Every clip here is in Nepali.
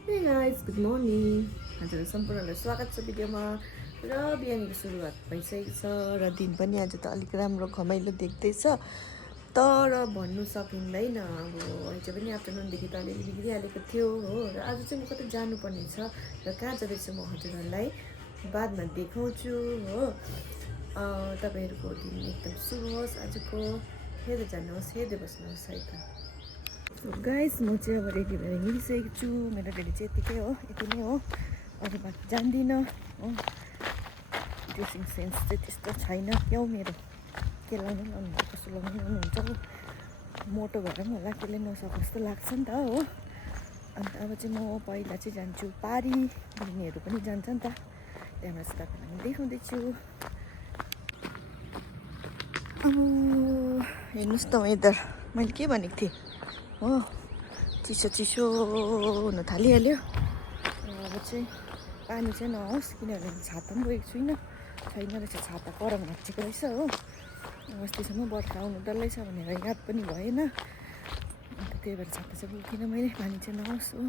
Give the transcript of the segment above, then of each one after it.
Hey guys, good morning. हजुर सम्पूर्णलाई स्वागत छ भिडियोमा र बिहानीको सुरुवात भइसकेको छ र दिन पनि आज त अलिक राम्रो घमाइलो देख्दैछ तर भन्नु सकिँदैन। अब अहिले पनि आफ्टरनुनदेखि त अलिअलि बिग्रिहालेको थियो हो र आज चाहिँ म कतै जानुपर्ने छ र कहाँ जाँदैछु म हजुरहरूलाई बादमा देखाउँछु हो। तपाईँहरूको दिन एकदम शुभ होस् आजको। हेर्दै जानुहोस्, हेर्दै बस्नुहोस् है त। गाइस म चाहिँ अब रेडी भएर हिँडिसकेको छु। मेरो रेडी चाहिँ यतिकै हो, यति नै हो, अरू बाँकी जान्दिनँ हो। ड्रेसिङ सेन्स चाहिँ त्यस्तो छैन क्या हो मेरो। के लाउनु लाउनु कस्तो लाउनु लाउनुहुन्छ हो। मोटो भएर पनि होला केले नसक्छ जस्तो लाग्छ नि त हो। अन्त अब चाहिँ म पहिला चाहिँ जान्छु पारी, बहिनीहरू पनि जान्छ नि त, त्यहाँबाट चाहिँ तपाईँलाई देखाउँदैछु। अब हेर्नुहोस् त वेदर, मैले के भनेको थिएँ हो, चिसो चिसो हुन थालिहाल्यो। अब चाहिँ पानी चाहिँ नहोस् किनभने छाता पनि बोकेको छैन रहेछ, छाता करम भाँचिएको रहेछ हो। अस्तिसम्म बर्खा आउनु डल्लै छ भनेर याद पनि भएन, अन्त त्यही भएर छाता चाहिँ बोकिनँ मैले। पानी चाहिँ नहोस् हो।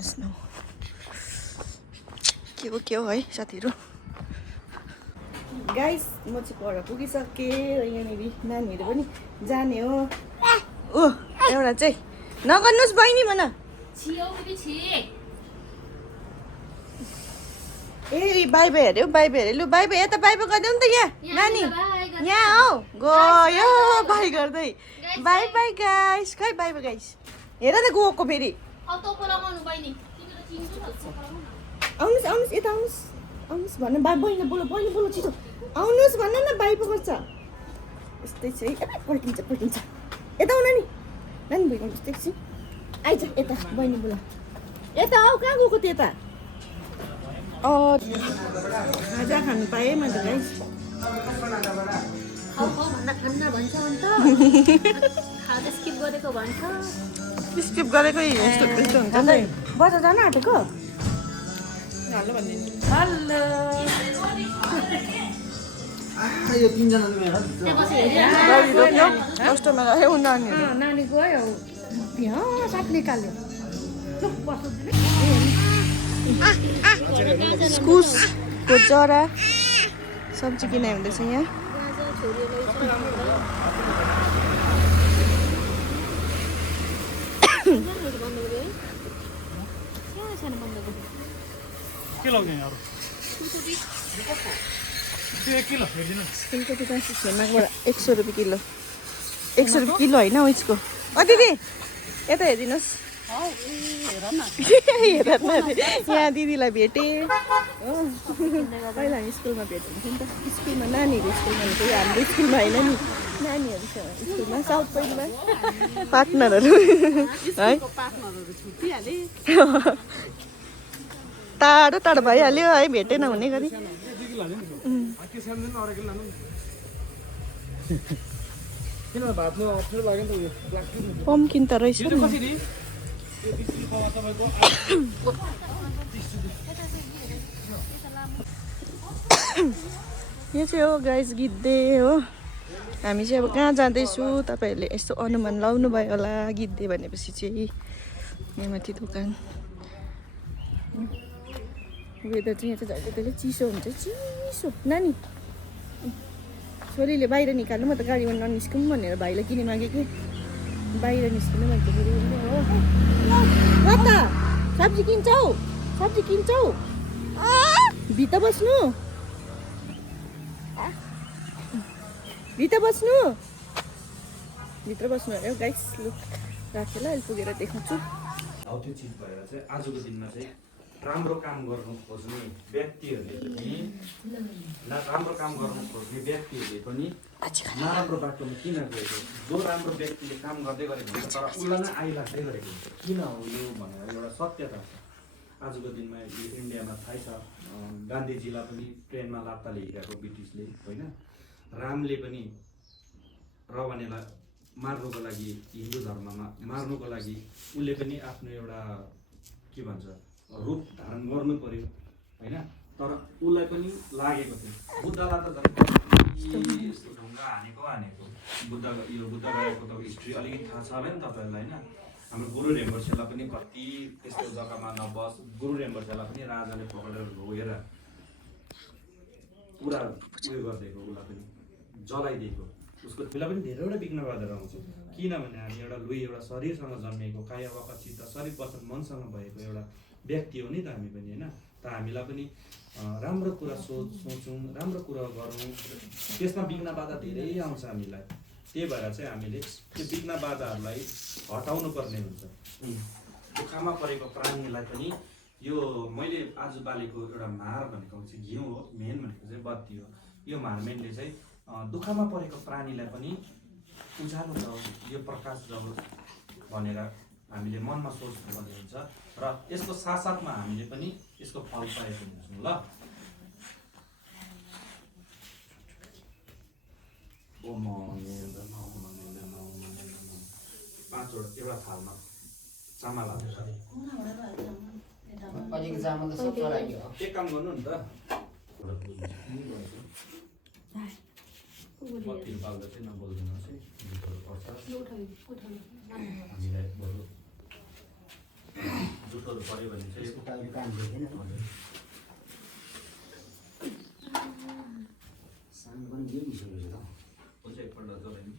हेर्नुहोस् न के हो है साथीहरू। गाइस म चाहिँ पर पुगिसकेँ र यहाँनिर नानीहरू पनि जाने हो। ओ एउटा चाहिँ नगर्नुहोस् बहिनी भन। ए बाई बाई हेऱ्यो, बाई बाई हेऱ्यो। लु बाई बाई, यता बाई बाई गरिदेऊ नि त। यहाँ नानी यहाँ आऊ, गयो बाई गर्दै। बाई बाई गाइस, खै बाई बाई गाइस। हेर त गएको फेरि। आउनुहोस् आउनुहोस् यता आउनुहोस्, आउनुहोस् भन। बहिनी बोलो, बहिनी बोलो छिटो आउनुहोस् भन न, बाई पो गर्छ। यस्तै छ है, पल्टिन्छ। यता आउ नानी, नानी भइगयो जस्तै एकछिन आइज यता। बहिनी बोला यता आऊ, कहाँ गएको त्यता। खाजा खानु पाएँ मैले त गाइस। खाना भन्छ अन्त खाजा स्किप गरेको भन्छ। स्किप गरेको यस्तो यस्तो हुन्छ नि। बजार जान आँटेको। हेलो भनिदिनु। हेलो यो तीनजना कस्टमर आयो, नानी गयो यहाँ साथ निकाल्यो। इस्कुसको जरा सब्जी किने हुँदैछ यहाँ। के लाग्ने यार त्यो 1 किलो हेर्दिनुस्। फुलकोपी त छेमाकबाट 100 रुपियाँ किलो। 100 रुपियाँ किलो होइन उसको। दिदी यता हेरिदिनुहोस्। हेर न, यहाँ दिदीलाई भेटेँ हो। पहिला हामी स्कुलमा भेट हुन्थ्यो नि त, स्कुलमा नानीहरू स्कुलमा हुन्थ्यो, हाम्रो स्कुलमा होइन नि, नानीहरू स्कुलमा साउथ पोइन्टमा पार्टनरहरू है। टाढो टाढो भइहाल्यो है, भेटै नहुने गरी। पम्किन त रहेछ नि। यो चाहिँ हो गाइस गिद्धे हो। हामी चाहिँ अब कहाँ जाँदैछु तपाईँहरूले यस्तो अनुमान लाउनु भयो होला। गिद्धे भनेपछि चाहिँ यहाँ माथि दोकान। वेदर चाहिँ यहाँ चाहिँ जहिले तहिले चिसो हुन्छ, चिसो। नानी छोरीले बाहिर निकाल्नु, म त गाडीमा ननिस्कौँ भनेर भाइलाई किने मागेँ कि बाहिर निस्किनु भनेको फेरि हो। कता सब्जी किन्छौ, सब्जी किन्छौ, भित्र बस्नु, भित्र बस्नु, भित्र बस्नु अरे गाइस। लु राखेँ ल, अहिले पुगेर देखाउँछु। हौ त्यो चिज भएर चाहिँ आजको दिनमा चाहिँ राम्रो काम गर्नु खोज्ने व्यक्तिहरूले पनि राम्रो काम गर्नु खोज्ने व्यक्तिहरूले पनि नराम्रो बाटोमा किन गएको। जो राम्रो व्यक्तिले काम गर्दै गरेको हुन्छ तर उसलाई नै आइलाग्दै गरेको हुन्छ। किन हो यो भनेर एउटा सत्यता छ। आजको दिनमा यो इन्डियामा थाहै छ, गान्धीजीलाई पनि ट्रेनमा लात्ताले हिँडेको ब्रिटिसले होइन। रामले पनि रावणलाई मार्नुको लागि, हिन्दू धर्ममा मार्नुको लागि उसले पनि आफ्नो एउटा के भन्छ रूप धारण गर्नु पर्यो होइन। तर उसलाई पनि लागेको थियो। बुद्धलाई त झन् यस्तो ढुङ्गा हानेको बुद्ध, यो बुद्ध गएको त हिस्ट्री अलिकति थाहा छ होला नि तपाईँहरूलाई होइन। हाम्रो गुरु रेम्बर्सेलाई पनि कति त्यस्तो जग्गामा नबस गुरु रेम्बर्सेलाई पनि राजाले पक्रेर लगेर पुरा उयो गरिदिएको उसलाई पनि जलाइदिएको उसको त्यसलाई पनि धेरैवटा विघ्न गरेर आउँछ किनभने हामी एउटा एउटा शरीरसँग जन्मिएको काया वाका चित्त शरीर वचन मनसँग भएको एउटा व्यक्ति हो नि त हामी पनि होइन त हामीलाई पनि राम्रो कुरा सोचौँ राम्रो कुरा गरौँ त्यसमा विघ्न बाधा धेरै आउँछ हामीलाई त्यही भएर चाहिँ हामीले त्यो विघ्न बाधाहरूलाई हटाउनु पर्ने हुन्छ दुःखमा परेको प्राणीलाई पनि यो मैले आज बालेको एउटा मार भनेको चाहिँ घिउ हो मेन भनेको चाहिँ बत्ती हो यो मारमेनले चाहिँ दुःखमा परेको प्राणीलाई पनि उज्यालो जाओस् यो प्रकाश जाओस् भनेर हामीले मनमा सोच्नुपर्ने हुन्छ र यसको साथसाथमा हामीले पनि यसको फल पाएको हुन्छौँ ल पाँचवटा एउटा थालमा चामल हालेर एक काम गर्नु नि त बत्तीहरू बाल्दा चाहिँ नबोल्दिनुहोस् है गीतहरू पर्छ हामीलाई बरु जुठोहरू पऱ्यो भने चाहिँ हुन्छ एकपल्ट जलाइदिनु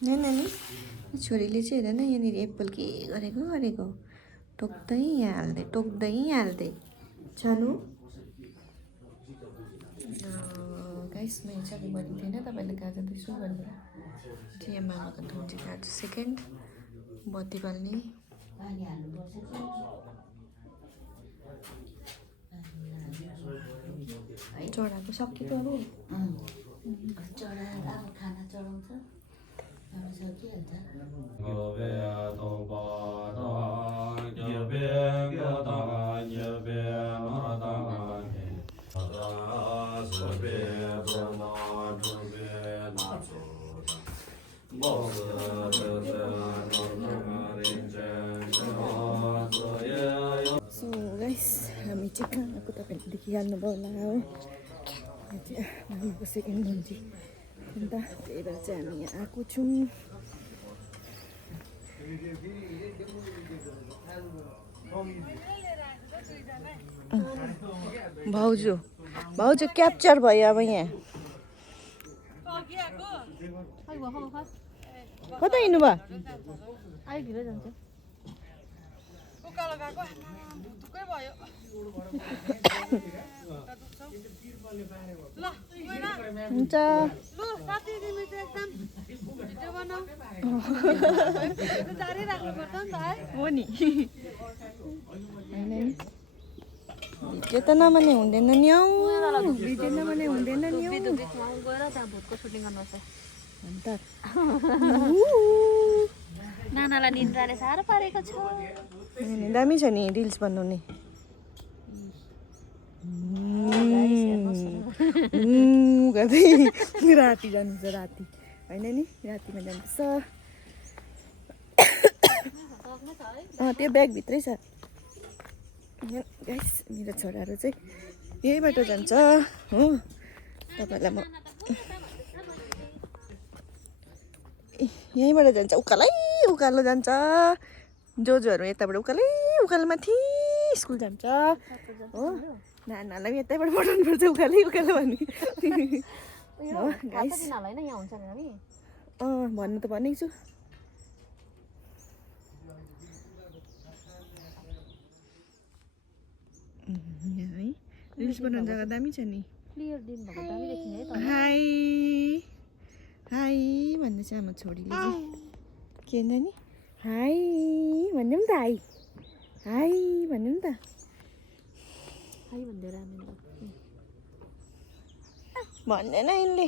नानी छोरीले चाहिँ हेर न यहाँनिर एप्पल के गरेको टोक्दै हाल्दै छानु गाइस मैले चाहिँ अलिक भनेको थिएन तपाईँले काट्दैछु भनेर चाहिँ मामाको धुन चाहिँ काट्छु सेकेन्ड बत्ती बाल्ने चढाएको सकेको चढाएर अब खाना चढाउँछ सकिहाल्छ सो गाइस हामी चाहिँ कहाँ आएको तपाईँले देखिहाल्नुभयो होला हो मामाको सेकेन्ड भन्छ अन्त त्यही भएर चाहिँ हामी यहाँ आएको छौँ भाउजू क्याप्चर भयो अब यहाँ कता हिँड्नु भयो हुन्छ हो नि भिडियो त नमाने हुँदैन नि हौ भिडियो नमाने हुँदैन नि हौ गएर त्यहाँ भूतको सुटिङ गर्नुपर्छ अन्त नानालाई निन्द्राले साह्रो पारेको छ दामी छ नि रिल्स बनाउने गर्दै राति जानुपर्छ राति होइन नि रातिमा जानुपर्छ त्यो ब्यागभित्रै छ गाइस मेरो छोराहरू चाहिँ यही बाटो जान्छ हो तपाईँलाई म यहीँबाट जान्छ उकालो जान्छ जोजोहरू यताबाट उकालो माथि स्कुल जान्छ हो नानालाई पनि यतैबाट पठाउनु पर्छ उकालो भन्ने भन्नु त भनेको छु है रिल्स बनाउने जग्गा दामी छ नि हाई भन्दै छ हाम्रो छोरीले चाहिँ के नानी हाई भन्यो नि त हाई भन्यो नि त भन्दैन यिनले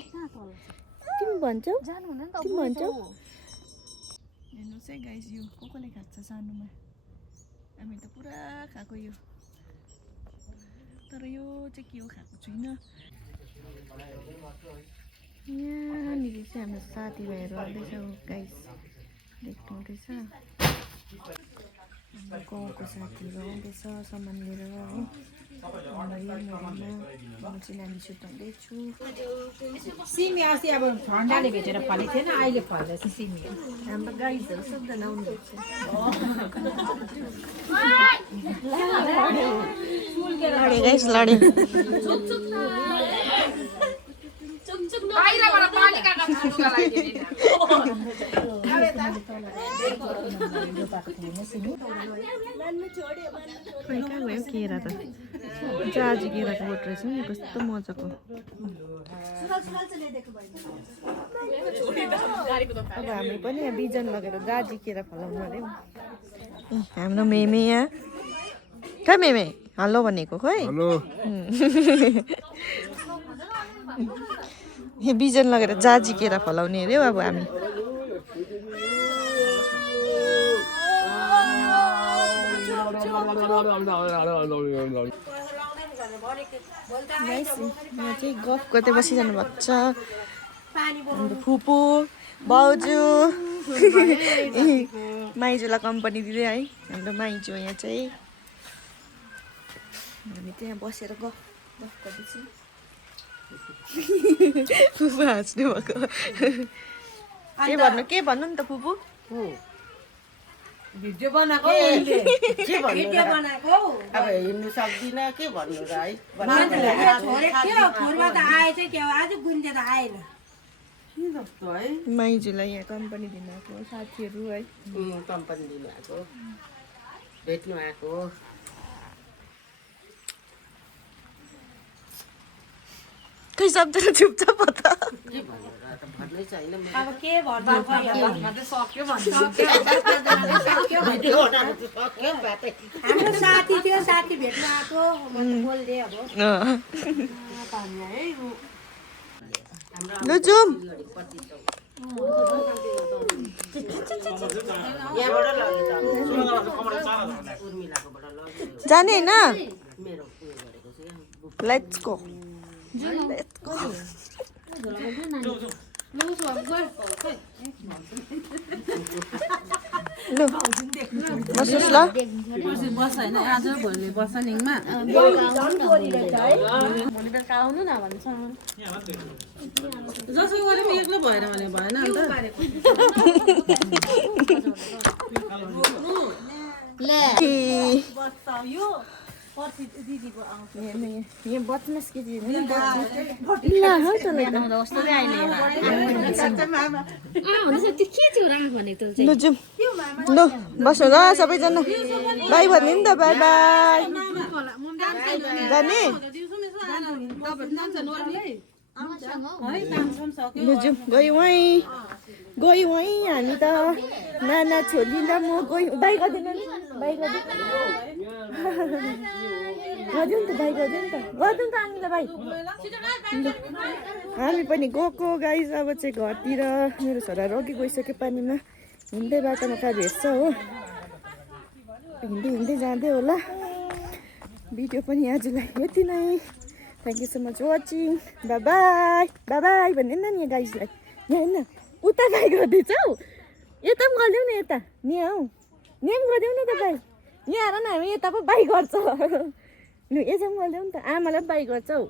तिमी भन्छौ तिमी भन्छौ हेर्नुहोस् है गाइस यो कसले खान्छ सानोमा हामी त पुरा खाएको यो तर यो चाहिँ के हो खाएको छुइनँ यहाँनिर चाहिँ हाम्रो साथीभाइहरू आउँदैछ गाइस देख्नुहुँदैछ गाउँको साथीहरू आउँदैछ सामान लिएर हो म चाहिँ नानी सुताउँदैछु सिमी अस्ति अब ठन्डाले भेटेर फलेको थिएन अहिले फल्दैछ सिमी हाम्रो गाइजहरू सबजना आउनुहुन्छ लडे गाइस लडे बाहिरबाट पालिकाका लुगा लगाइदिने खोइ कहाँ गयो केरा त जाजी केराको बोट रहेछ नि कस्तो मजाको अब हामी पनि यहाँ बिजन लगेर जाजी केरा फलाउनु अरे हाम्रो मेमे यहाँ कहाँ मेमे हेलो भनेको खोइ यहाँ बिजन लगेर जाजी केरा फलाउने अरे अब हामी यहाँ चाहिँ गफ गर्दै बसिरहनु भएको छ हाम्रो फुपू बाउजू माइजूलाई कम्पनी दिँदै है हाम्रो माइजू यहाँ चाहिँ हामी त्यहाँ बसेर गफ गर्दैछौँ फुपू हाँस्नु भएको के भन्नु नि त फुपू भिडियो बनाएको के बनाएको अब हिँड्नु सक्दिनँ के भन्नु र है फोनमा त आएछ क्या आज गुन्जे त आएन जस्तो है माइजूलाई यहाँ कम्पनी दिनुभएको साथीहरू है कम्पनी दिनु आएको भेट्नु आएको खै सबजना चुपचाप त के भन्नु र त भन्नै छैन अब के भन्नु सक्यो हाम्रो साथी थियो साथी भेट्नु आएको बोल्दै अब ल जाउँ जाने होइन लेट्स गो बस्नुहोस् ल बस होइन आज भोलि बसनिङमा जसो गरे पनि एक्लो भएर भने भएन अन्त यहाँ बच्नुहोस् कि ल जाउँ ल बस्नु ल सबैजना बाई भन्ने नि त बाई बाई जाने ल जाउँ गयो वहीँ हामी त नाना छोरी र म गयौँ बाई गरिदिनु नि बाई गरिदिउँ नि त बाई गरिदिउँ नि त हामीलाई बाई हामी पनि गएको गाइस अब चाहिँ घरतिर मेरो छोराहरू अघि गइसक्यो पानीमा हिँड्दै बाटोमा कहाँ भेट्छ हो हिँड्दै जाँदै होला भिडियो पनि आजलाई यति नै thank you so much watching by by भन्ने नि यहाँ गाइसलाई यहाँ होइन उता बाई गर्दैछौ यता पनि गरिदेऊ न यता यहाँ हौ यहाँ पनि गरिदेऊ न त बाई यहाँ आएर न हामी यता पो बाई गर्छ लु यसो पनि गरिदेऊ नि त आमालाई पनि बाई गर्छौ